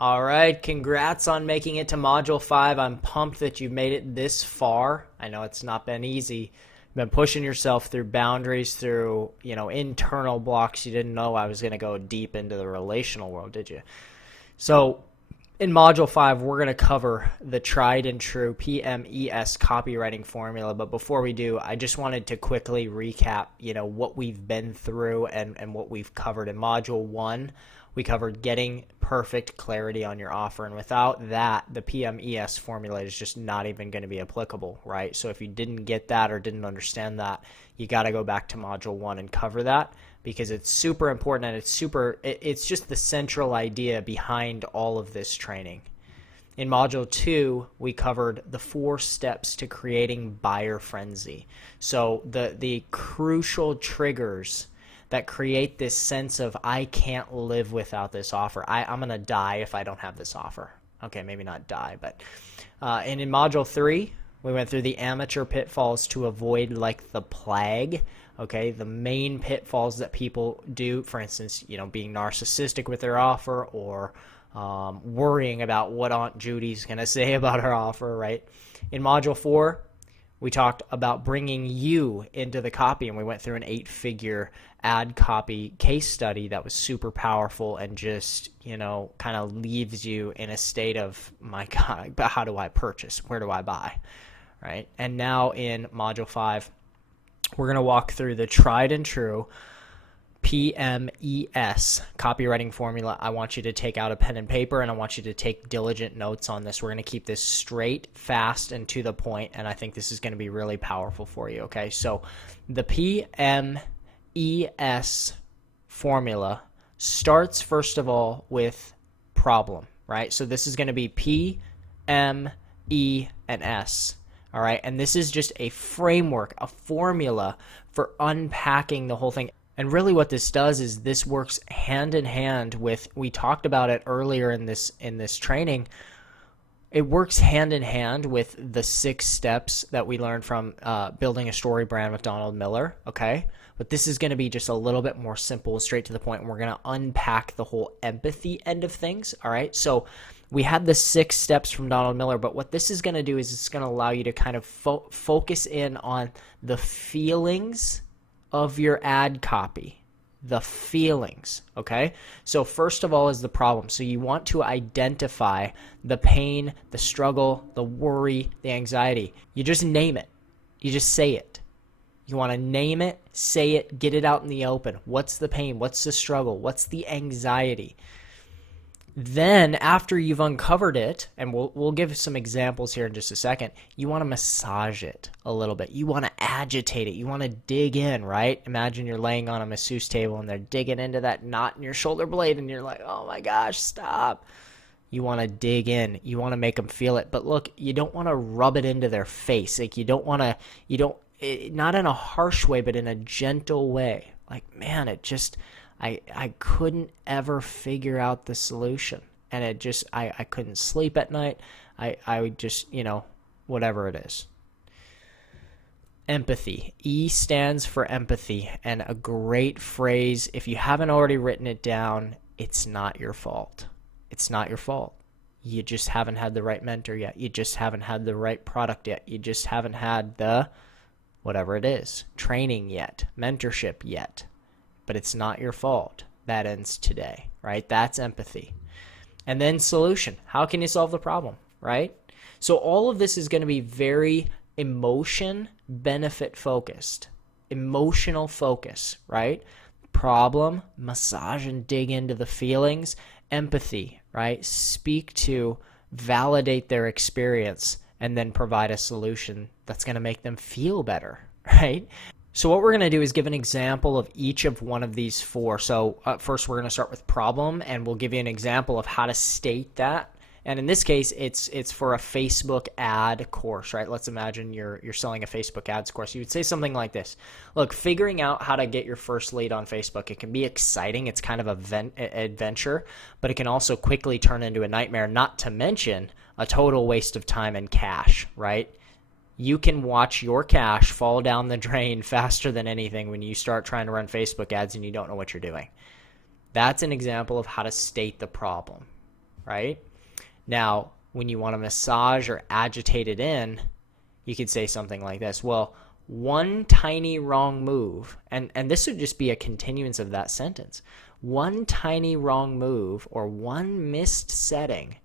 All right, congrats on making it to Module 5. I'm pumped that you've made it this far. I know it's not been easy. You've been pushing yourself through boundaries, through, internal blocks. You didn't know I was going to go deep into the relational world, did you? So in Module 5, we're going to cover the tried and true PMES copywriting formula. But before we do, I just wanted to quickly recap, what we've been through and what we've covered in Module 1. We covered getting perfect clarity on your offer. And without that, the PMES formula is just not even going to be applicable, right? So if you didn't get that or didn't understand that, you got to go back to Module 1 and cover that, because it's super important and it's just the central idea behind all of this training. In Module 2, we covered the 4 steps to creating buyer frenzy. So the crucial triggers that create this sense of, I can't live without this offer. I'm going to die if I don't have this offer. Okay, maybe not die, but and in Module 3, we went through the amateur pitfalls to avoid like the plague. Okay, the main pitfalls that people do, for instance, being narcissistic with their offer, or worrying about what Aunt Judy's going to say about her offer, right? In Module 4, we talked about bringing you into the copy, and we went through an 8-figure ad copy case study that was super powerful and just, kind of leaves you in a state of, my God, but how do I purchase? Where do I buy? Right? And now in Module 5, we're going to walk through the tried and true PMES copywriting formula. I want you to take out a pen and paper, and I want you to take diligent notes on this. We're going to keep this straight, fast, and to the point, and I think this is going to be really powerful for you, okay? So the PMES formula starts, first of all, with problem, right? So this is going to be P, M, E, and S. All right, and this is just a framework, a formula for unpacking the whole thing. And really what this does is this works hand in hand with, we talked about it earlier in this training, it works hand in hand with the 6 steps that we learned from building a story brand with Donald Miller, okay? But this is going to be just a little bit more simple, straight to the point, and we're going to unpack the whole empathy end of things, all right? So we had the 6 steps from Donald Miller, but what this is going to do is it's going to allow you to kind of focus in on the feelings of your ad copy. The feelings, okay? So first of all is the problem. So you want to identify the pain, the struggle, the worry, the anxiety. You just name it. You just say it. You want to name it, say it, get it out in the open. What's the pain? What's the struggle? What's the anxiety? Then after you've uncovered it, and we'll give some examples here in just a second, you want to massage it a little bit. You want to agitate it. You want to dig in, right? Imagine you're laying on a masseuse table and they're digging into that knot in your shoulder blade and you're like, oh my gosh, stop. You want to dig in. You want to make them feel it. But look, you don't want to rub it into their face. Like not in a harsh way, but in a gentle way. Like, man, I couldn't ever figure out the solution, and I couldn't sleep at night. I would just, whatever it is. Empathy. E stands for empathy, and a great phrase, if you haven't already written it down, it's not your fault. It's not your fault. You just haven't had the right mentor yet. You just haven't had the right product yet. You just haven't had the, whatever it is, training yet, mentorship yet. But it's not your fault. That ends today, right? That's empathy. And then solution. How can you solve the problem, right? So all of this is going to be very emotion benefit focused. Emotional focus, right? Problem, massage and dig into the feelings. Empathy, right? Speak to, validate their experience, and then provide a solution that's going to make them feel better, right? So what we're going to do is give an example of each of one of these 4. So first we're going to start with problem, and we'll give you an example of how to state that. And in this case, it's for a Facebook ad course, right? Let's imagine you're selling a Facebook ads course. You would say something like this. Look, figuring out how to get your first lead on Facebook, it can be exciting. It's kind of an adventure, but it can also quickly turn into a nightmare, not to mention a total waste of time and cash, right? You can watch your cash fall down the drain faster than anything when you start trying to run Facebook ads and you don't know what you're doing. That's an example of how to state the problem, right? Now, when you want to massage or agitate it in, you could say something like this. Well, one tiny wrong move, and this would just be a continuance of that sentence. One tiny wrong move or one missed setting,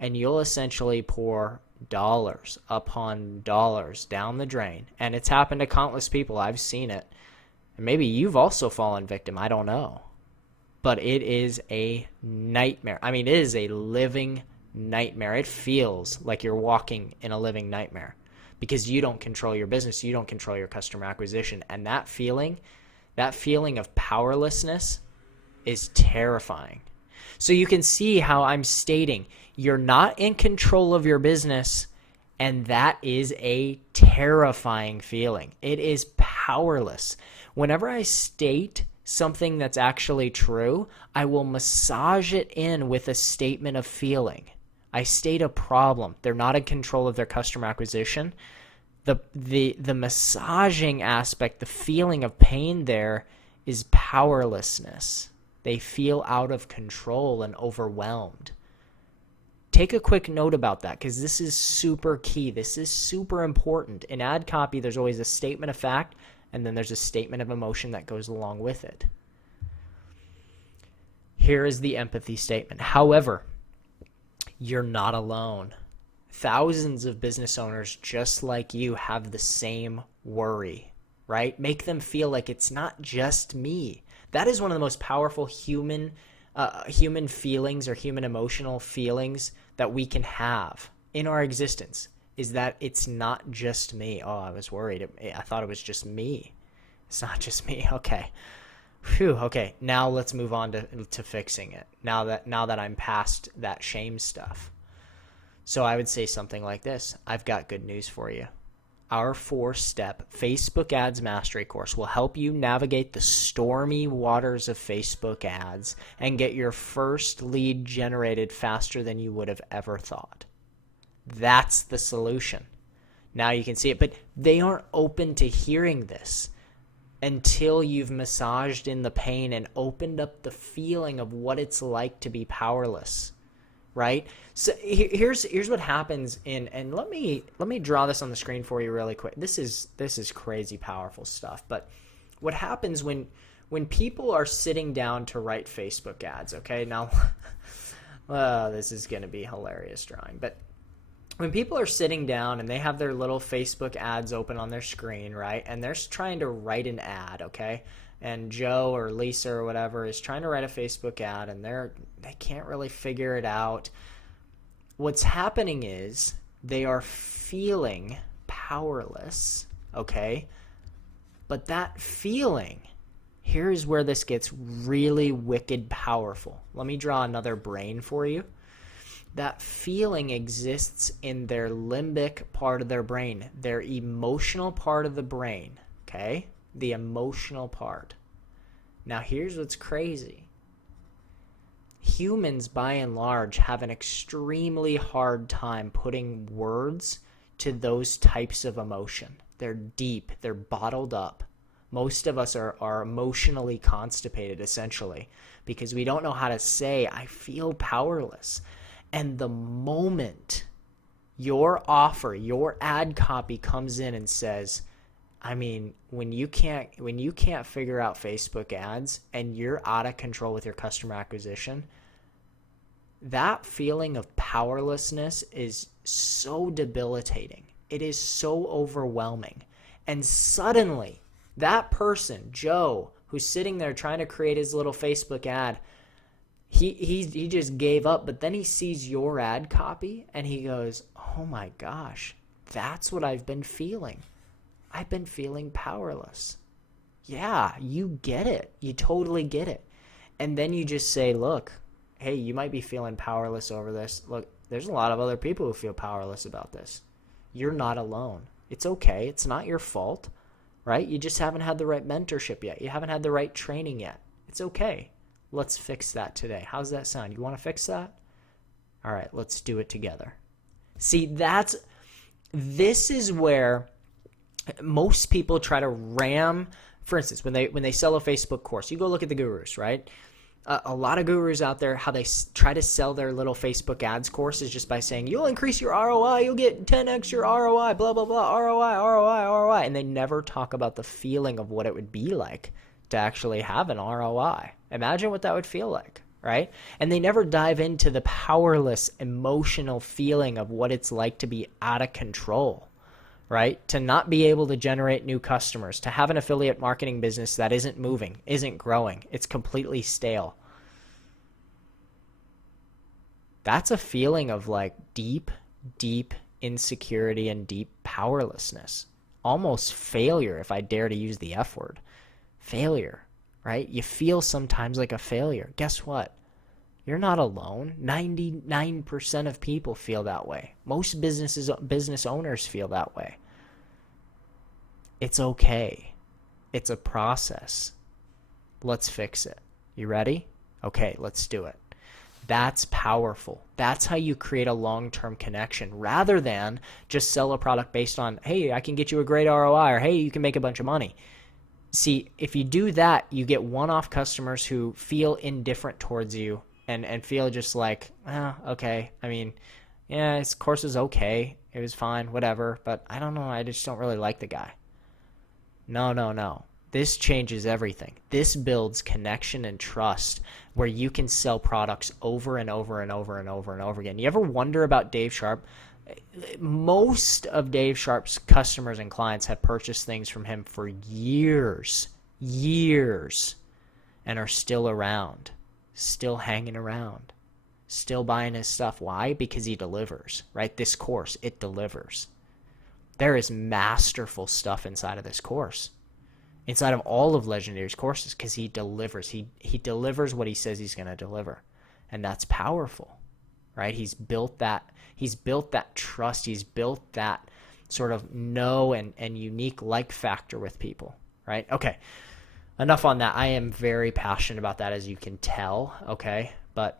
and you'll essentially pour dollars upon dollars down the drain. And it's happened to countless people. I've seen it. And maybe you've also fallen victim. I don't know. But it is a nightmare. I mean, it is a living nightmare. It feels like you're walking in a living nightmare because you don't control your business. You don't control your customer acquisition. And that feeling of powerlessness is terrifying. So you can see how I'm stating you're not in control of your business, and that is a terrifying feeling. It is powerless. Whenever I state something that's actually true, I will massage it in with a statement of feeling. I state a problem. They're not in control of their customer acquisition. The massaging aspect, the feeling of pain there is powerlessness. They feel out of control and overwhelmed. Take a quick note about that because this is super key. This is super important. In ad copy, there's always a statement of fact, and then there's a statement of emotion that goes along with it. Here is the empathy statement. However, you're not alone. Thousands of business owners just like you have the same worry, right? Make them feel like it's not just me. That is one of the most powerful human feelings or human emotional feelings that we can have in our existence, is that it's not just me. Oh, I was worried. I thought it was just me. It's not just me. Okay. Phew. Okay. Now let's move on to fixing it. Now that I'm past that shame stuff. So I would say something like this. I've got good news for you. Our 4-step Facebook Ads Mastery course will help you navigate the stormy waters of Facebook ads and get your first lead generated faster than you would have ever thought. That's the solution. Now you can see it, but they aren't open to hearing this until you've massaged in the pain and opened up the feeling of what it's like to be powerless. Right? So here's what happens and let me draw this on the screen for you really quick. This is crazy powerful stuff. But what happens when people are sitting down to write Facebook ads, okay? Now this is going to be hilarious drawing. But when people are sitting down and they have their little Facebook ads open on their screen, right? And they're trying to write an ad, okay? And Joe or Lisa or whatever is trying to write a Facebook ad and they can't really figure it out. What's happening is they are feeling powerless, okay? But that feeling, here's where this gets really wicked powerful. Let me draw another brain for you. That feeling exists in their limbic part of their brain, their emotional part of the brain, okay? The emotional part. Now here's what's crazy. Humans by and large have an extremely hard time putting words to those types of emotion. They're deep, they're bottled up. Most of us are emotionally constipated essentially because we don't know how to say, I feel powerless. And the moment your offer, your ad copy comes in and says, I mean, when you can't figure out Facebook ads and you're out of control with your customer acquisition, that feeling of powerlessness is so debilitating. It is so overwhelming. And suddenly, that person, Joe, who's sitting there trying to create his little Facebook ad, he just gave up, but then he sees your ad copy and he goes, oh my gosh, that's what I've been feeling. I've been feeling powerless. Yeah, you get it. You totally get it. And then you just say, look, hey, you might be feeling powerless over this. Look, there's a lot of other people who feel powerless about this. You're not alone. It's okay. It's not your fault, right? You just haven't had the right mentorship yet. You haven't had the right training yet. It's okay. Let's fix that today. How's that sound? You want to fix that? All right, let's do it together. See, this is where most people try to ram, for instance, when they sell a Facebook course, you go look at the gurus, right? A lot of gurus out there, how they try to sell their little Facebook ads courses just by saying, you'll increase your ROI, you'll get 10x your ROI, blah, blah, blah, ROI, ROI, ROI. And they never talk about the feeling of what it would be like to actually have an ROI. Imagine what that would feel like, right? And they never dive into the powerless emotional feeling of what it's like to be out of control, right? To not be able to generate new customers, to have an affiliate marketing business that isn't moving, isn't growing, it's completely stale. That's a feeling of like deep, deep insecurity and deep powerlessness. Almost failure, if I dare to use the F word. Failure, right? You feel sometimes like a failure. Guess what? You're not alone. 99% of people feel that way. Most business owners feel that way. It's okay. It's a process. Let's fix it. You ready? Okay, let's do it. That's powerful. That's how you create a long-term connection rather than just sell a product based on, hey, I can get you a great ROI, or hey, you can make a bunch of money. See, if you do that, you get one-off customers who feel indifferent towards you and feel just like, okay, I mean, yeah, his course is okay. It was fine, whatever, but I don't know, I just don't really like the guy. No. This changes everything. This builds connection and trust where you can sell products over and over and over and over and over again. You ever wonder about Dave Sharp? Most of Dave Sharp's customers and clients have purchased things from him for years, and are still around, still hanging around, still buying his stuff. Why? Because he delivers, right? This course, it delivers. There is masterful stuff inside of this course, inside of all of Legendary's courses, because he delivers. He delivers what he says he's going to deliver, and that's powerful, right? He's built that trust. He's built that sort of know and unique like factor with people, right? Okay, enough on that. I am very passionate about that, as you can tell, okay? But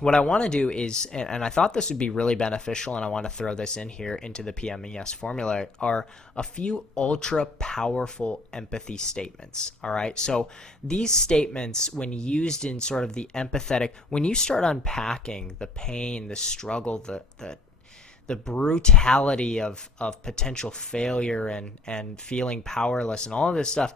what I want to do is, and I thought this would be really beneficial, and I want to throw this in here into the PMES formula, are a few ultra powerful empathy statements. All right. So these statements, when used in sort of the empathetic, when you start unpacking the pain, the struggle, the brutality of potential failure and feeling powerless and all of this stuff,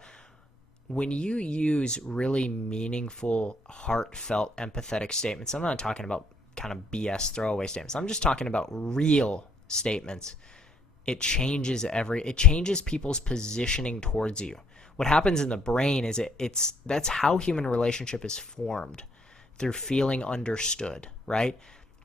when you use really meaningful, heartfelt, empathetic statements, I'm not talking about kind of BS throwaway statements. I'm just talking about real statements. It changes people's positioning towards you. What happens in the brain is that's how human relationship is formed, through feeling understood, right?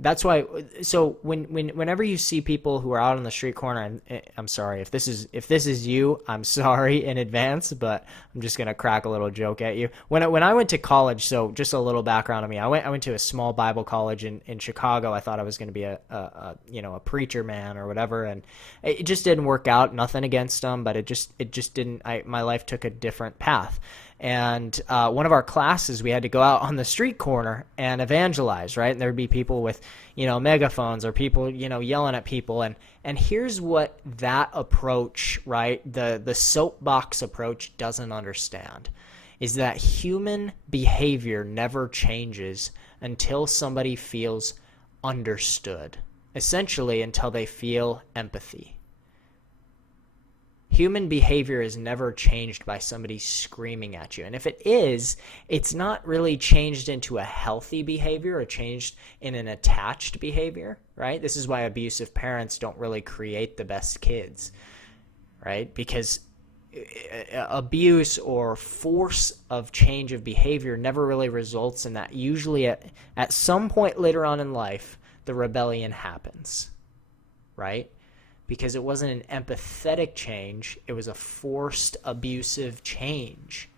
That's why. So whenever you see people who are out on the street corner, and I'm sorry if this is you, I'm sorry in advance, but I'm just gonna crack a little joke at you. When I went to college, so just a little background on me, I went to a small Bible college in Chicago. I thought I was gonna be a preacher man or whatever, and it just didn't work out. Nothing against them, but it just didn't. My life took a different path. And one of our classes, we had to go out on the street corner and evangelize, right? And there'd be people with, megaphones, or people, yelling at people. And here's what that approach, right, the soapbox approach doesn't understand, is that human behavior never changes until somebody feels understood, essentially until they feel empathy. Human behavior is never changed by somebody screaming at you. And if it is, it's not really changed into a healthy behavior or changed in an attached behavior, right? This is why abusive parents don't really create the best kids, right? Because abuse or force of change of behavior never really results in that. Usually at some point later on in life, the rebellion happens, right? Because it wasn't an empathetic change, it was a forced abusive change.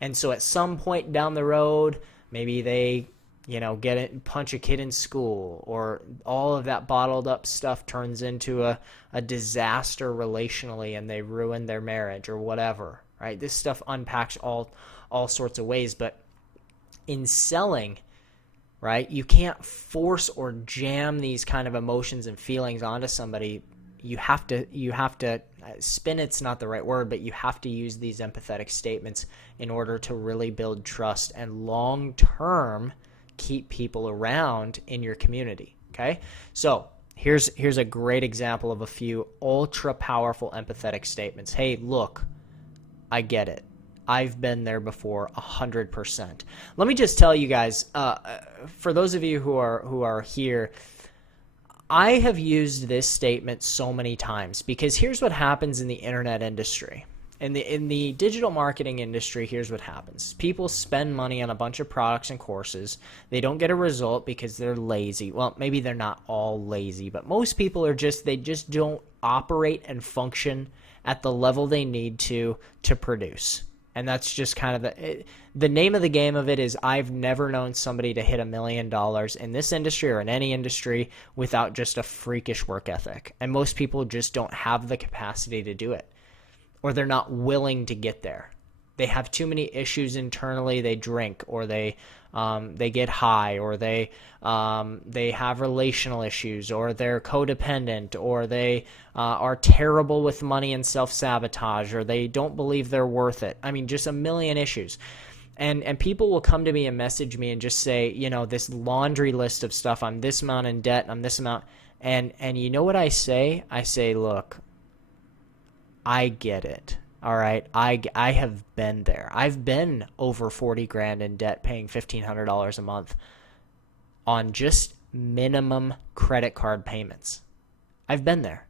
And so at some point down the road, maybe they, get it and punch a kid in school, or all of that bottled up stuff turns into a disaster relationally, and they ruin their marriage or whatever, right? This stuff unpacks all sorts of ways, but in selling, right, you can't force or jam these kind of emotions and feelings onto somebody you have to spin, it's not the right word, but you have to use these empathetic statements in order to really build trust and long term keep people around in your community. Okay, so here's a great example of a few ultra powerful empathetic statements. Hey, look, I get it. I've been there before 100%. Let me just tell you guys, for those of you who are here, I have used this statement so many times because here's what happens in the internet industry. In the digital marketing industry, here's what happens. People spend money on a bunch of products and courses. They don't get a result because they're lazy. Well, maybe they're not all lazy, but most people they just don't operate and function at the level they need to produce. And that's just kind of the name of the game of it is I've never known somebody to hit $1 million in this industry or in any industry without just a freakish work ethic. And most people just don't have the capacity to do it, or they're not willing to get there. They have too many issues internally. They drink, or they get high, or they have relational issues, or they're codependent, or they are terrible with money and self-sabotage, or they don't believe they're worth it. I mean, just a million issues. And people will come to me and message me and just say, this laundry list of stuff. I'm this amount in debt. I'm this amount. And you know what I say? I say, look, I get it. All right. I have been there. I've been over 40 grand in debt, paying $1,500 a month on just minimum credit card payments. I've been there.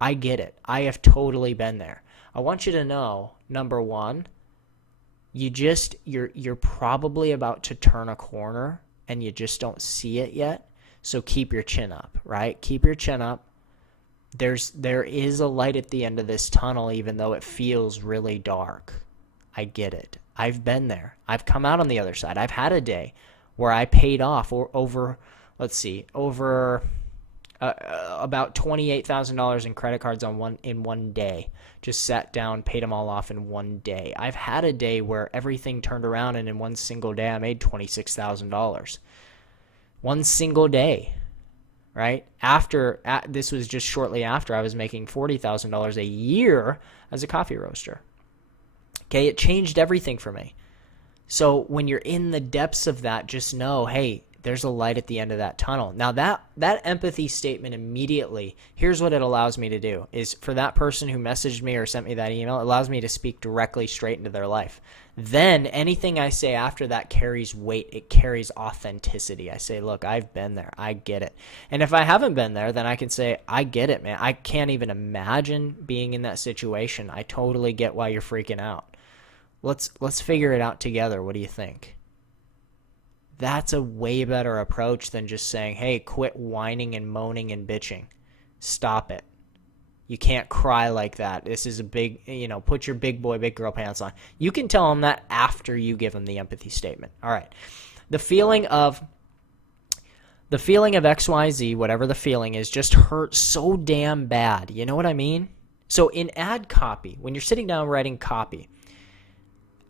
I get it. I have totally been there. I want you to know, number one, you're probably about to turn a corner and you just don't see it yet. So keep your chin up, right? Keep your chin up. There is a light at the end of this tunnel, even though it feels really dark. I get it. I've been there. I've come out on the other side. I've had a day where I paid off over about $28,000 in credit cards in one day. Just sat down, paid them all off in one day. I've had a day where everything turned around, and in one single day I made $26,000. One single day. Right? This was just shortly after I was making $40,000 a year as a coffee roaster. Okay, it changed everything for me. So when you're in the depths of that, just know, hey, there's a light at the end of that tunnel. Now that empathy statement immediately, here's what it allows me to do, is for that person who messaged me or sent me that email, it allows me to speak directly straight into their life. Then anything I say after that carries weight. It carries authenticity. I say, look, I've been there. I get it. And if I haven't been there, then I can say, I get it, man. I can't even imagine being in that situation. I totally get why you're freaking out. Let's figure it out together. What do you think? That's a way better approach than just saying, hey, quit whining and moaning and bitching. Stop it. You can't cry like that. This is a big, put your big boy, big girl pants on. You can tell them that after you give them the empathy statement. All right. The feeling of XYZ, whatever the feeling is, just hurts so damn bad. You know what I mean? So in ad copy, when you're sitting down writing copy,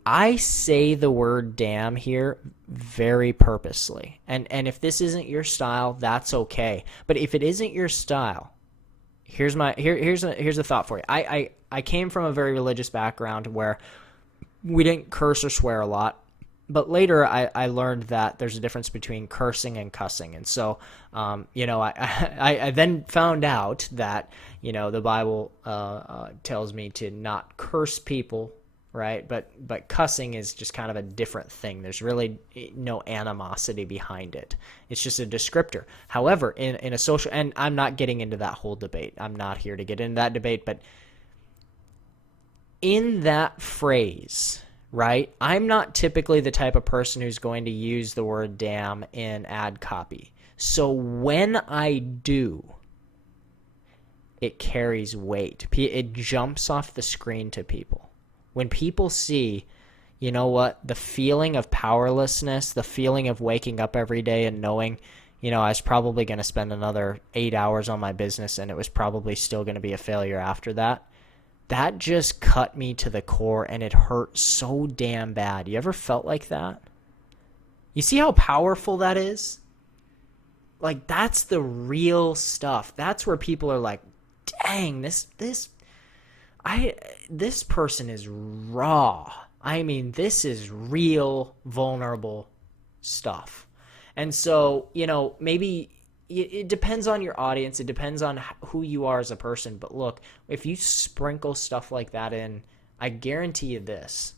I say the word damn here very purposely. And if this isn't your style, that's okay. But if it isn't your style, here's a thought for you. I came from a very religious background where we didn't curse or swear a lot. But later I learned that there's a difference between cursing and cussing. And so, I then found out that, the Bible tells me to not curse people, right? But cussing is just kind of a different thing. There's really no animosity behind it. It's just a descriptor. However, in a social, and I'm not getting into that whole debate. I'm not here to get into that debate, but in that phrase, right? I'm not typically the type of person who's going to use the word damn in ad copy. So when I do, it carries weight. It jumps off the screen to people. When people see, you know what, the feeling of powerlessness, the feeling of waking up every day and knowing, I was probably going to spend another 8 hours on my business and it was probably still going to be a failure after that. That just cut me to the core and it hurt so damn bad. You ever felt like that? You see how powerful that is? Like, that's the real stuff. That's where people are like, dang, this person is raw. I mean, this is real vulnerable stuff. And so, maybe it depends on your audience. It depends on who you are as a person. But look, if you sprinkle stuff like that in, I guarantee you this.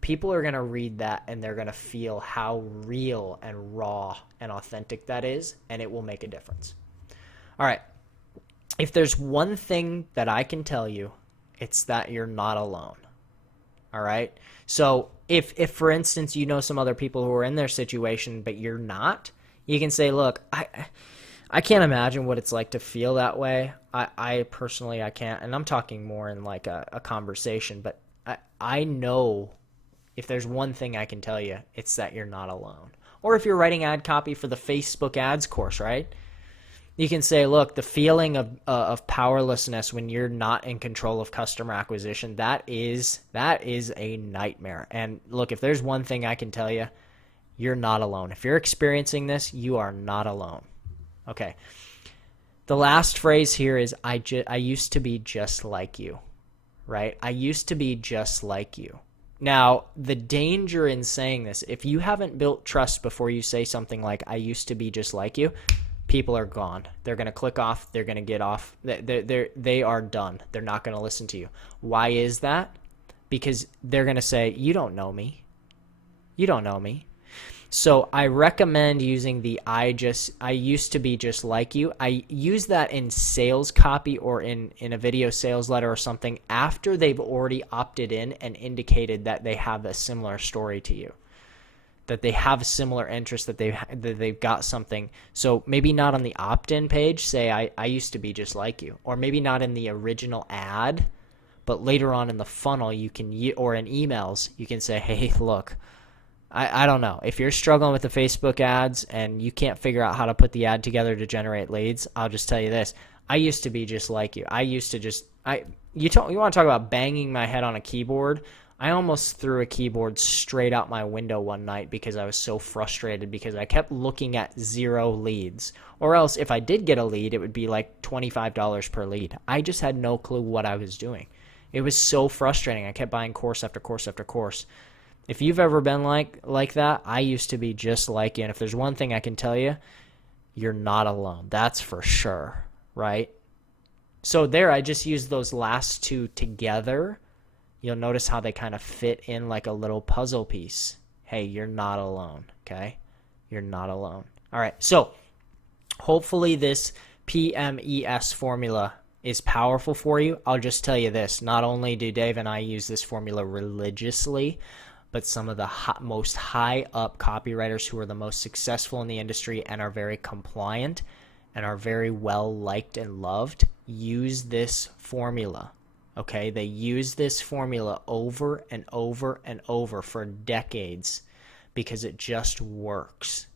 People are going to read that and they're going to feel how real and raw and authentic that is, and it will make a difference. All right. If there's one thing that I can tell you, it's that you're not alone. All right. So if for instance, some other people who are in their situation, but you're not, you can say, look, I can't imagine what it's like to feel that way. I personally, I can't. And I'm talking more in like a conversation, but I know if there's one thing I can tell you, it's that you're not alone. Or if you're writing ad copy for the Facebook ads course, right? You can say, look, the feeling of powerlessness when you're not in control of customer acquisition, that is a nightmare. And look, if there's one thing I can tell you, you're not alone. If you're experiencing this, you are not alone. Okay. The last phrase here is, I used to be just like you, right? I used to be just like you. Now, the danger in saying this, if you haven't built trust before you say something like, I used to be just like you, people are gone. They're going to click off. They're going to get off. They are done. They're not going to listen to you. Why is that? Because they're going to say, you don't know me. You don't know me. So I recommend using the I used to be just like you. I use that in sales copy or in a video sales letter or something after they've already opted in and indicated that they have a similar story to you, that they have a similar interest, that they've got something. So maybe not on the opt-in page, say I used to be just like you, or maybe not in the original ad, but later on in the funnel or in emails, you can say, hey, look, I don't know. If you're struggling with the Facebook ads and you can't figure out how to put the ad together to generate leads, I'll just tell you this. I used to be just like you. I used to you want to talk about banging my head on a keyboard? I almost threw a keyboard straight out my window one night because I was so frustrated because I kept looking at 0 leads. Or else if I did get a lead, it would be like $25 per lead. I just had no clue what I was doing. It was so frustrating. I kept buying course after course after course. If you've ever been like that, I used to be just like you. And if there's one thing I can tell you, you're not alone. That's for sure, right? So there, I just used those last two together. You'll notice how they kind of fit in like a little puzzle piece. Hey, you're not alone, okay? You're not alone. All right, so hopefully this PMES formula is powerful for you. I'll just tell you this. Not only do Dave and I use this formula religiously, but some of the most high-up copywriters who are the most successful in the industry and are very compliant and are very well-liked and loved use this formula, okay? They use this formula over and over and over for decades because it just works,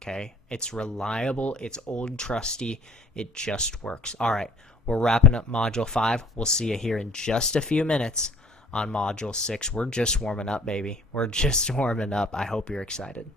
okay? It's reliable, it's old trusty, it just works. All right, we're wrapping up Module 5. We'll see you here in just a few minutes on Module 6. We're just warming up, baby. We're just warming up. I hope you're excited.